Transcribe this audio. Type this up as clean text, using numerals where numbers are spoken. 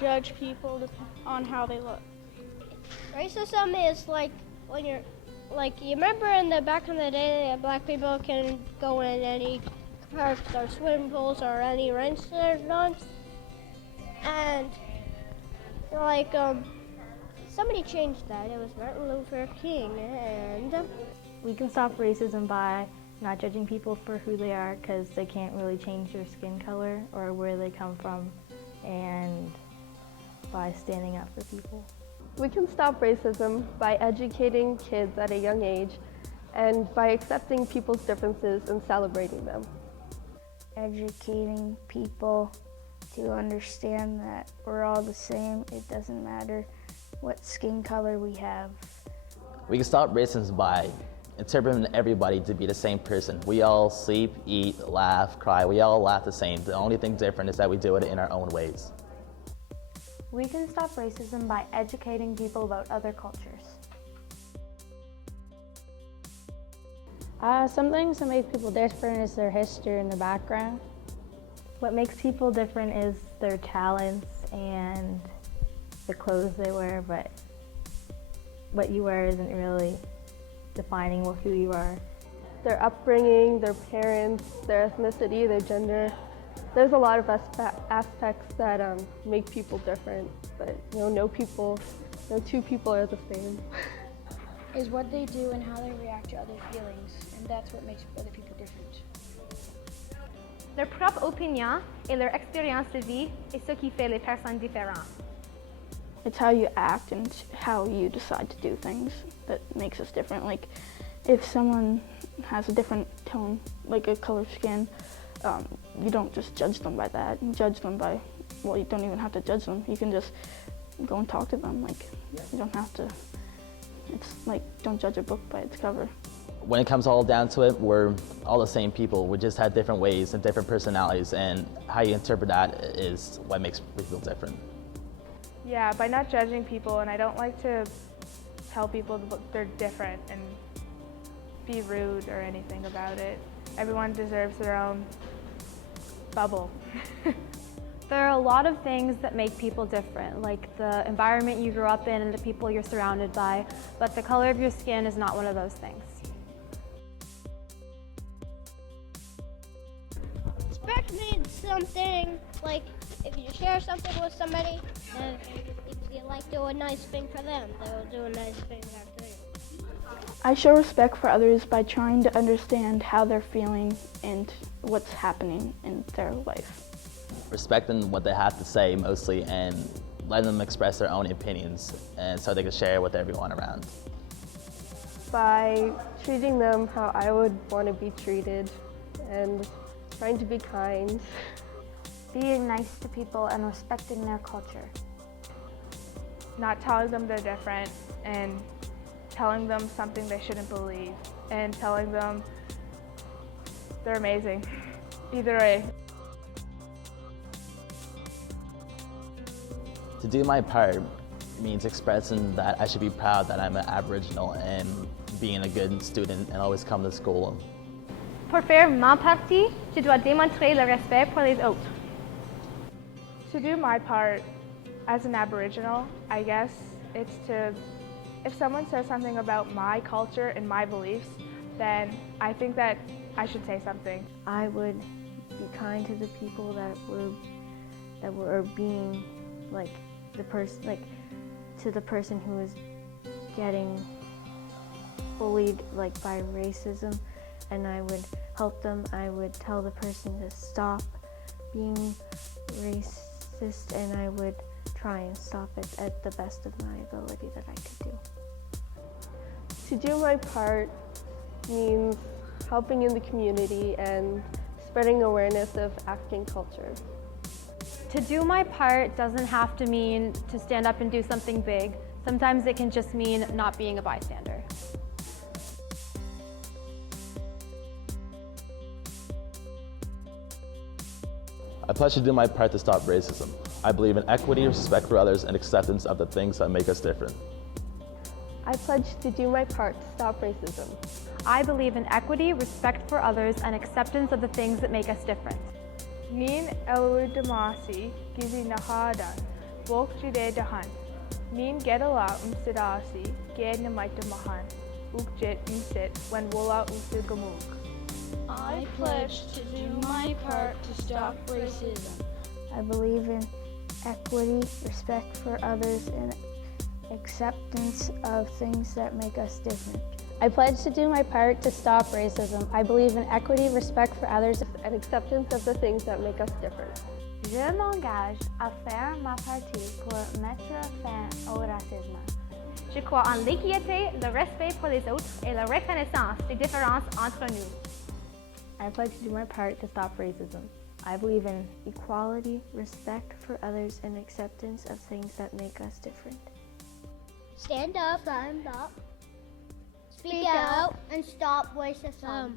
judge people on how they look. Racism is like when you're, like, you remember in the back in the day that black people can go in any parks or swimming pools or any restaurants, and like somebody changed that. It was Martin Luther King, and we can stop racism by not judging people for who they are, because they can't really change their skin color or where they come from, and by standing up for people. We can stop racism by educating kids at a young age and by accepting people's differences and celebrating them. Educating people to understand that we're all the same. It doesn't matter what skin color we have. We can stop racism by interpreting everybody to be the same person. We all sleep, eat, laugh, cry. We all laugh the same. The only thing different is that we do it in our own ways. We can stop racism by educating people about other cultures. Some things that make people different is their history and their background. What makes people different is their talents and the clothes they wear, but what you wear isn't really defining who you are. Their upbringing, their parents, their ethnicity, their gender. There's a lot of aspects that make people different, but no two people are the same. Is what they do and how they react to other feelings, and that's what makes other people different. Leur propre opinion et leur expérience de vie est ce qui fait les personnes différentes. It's how you act and how you decide to do things that makes us different. Like, if someone has a different tone, like a color skin, you don't just judge them by that. You judge them by, well, you don't even have to judge them. You can just go and talk to them. Like, you don't have to, it's like, don't judge a book by its cover. When it comes all down to it, we're all the same people. We just have different ways and different personalities, and how you interpret that is what makes people different. Yeah, by not judging people, and I don't like to tell people they're different and be rude or anything about it. Everyone deserves their own bubble. There are a lot of things that make people different, like the environment you grew up in and the people you're surrounded by, but the color of your skin is not one of those things. respect means something like if you share something with somebody, and if you like do a nice thing for them, they will do a nice thing back to you. I show respect for others by trying to understand how they're feeling and what's happening in their life. Respecting what they have to say mostly, and letting them express their own opinions, and so they can share with everyone around. By treating them how I would want to be treated and trying to be kind. Being nice to people and respecting their culture. Not telling them they're different and telling them something they shouldn't believe and telling them they're amazing. Either way. To do my part means expressing that I should be proud that I'm an Aboriginal and being a good student and always come to school. Pour faire ma partie, je dois démontrer le respect pour les autres. To do my part as an Aboriginal, I guess it's to, if someone says something about my culture and my beliefs, then I think that I should say something. I would be kind to the people that were being like the person, like to the person who was getting bullied like by racism, and I would help them. I would tell the person to stop being racist, and I would try and stop it at the best of my ability that I could do. To do my part means helping in the community and spreading awareness of African culture. To do my part doesn't have to mean to stand up and do something big. Sometimes it can just mean not being a bystander. I pledge to do my part to stop racism. I believe in equity, respect for others, and acceptance of the things that make us different. I pledge to do my part to stop racism. I believe in equity, respect for others, and acceptance of the things that make us different. Nin elwu damasi gizi nahada, Volk jude dahan. Meme gedala sidasi, ged namaita mahan. Ukjit sit when wola gamuk. I pledge to do my part to stop racism. I believe in equity, respect for others, and acceptance of things that make us different. I pledge to do my part to stop racism. I believe in equity, respect for others, and acceptance of the things that make us different. Je m'engage à faire ma partie pour mettre fin au racisme. Je crois en l'équité, le respect pour les autres et la reconnaissance des différences entre nous. I pledge to do my part to stop racism. I believe in equality, respect for others, and acceptance of things that make us different. Stand up, speak out, and stop racism.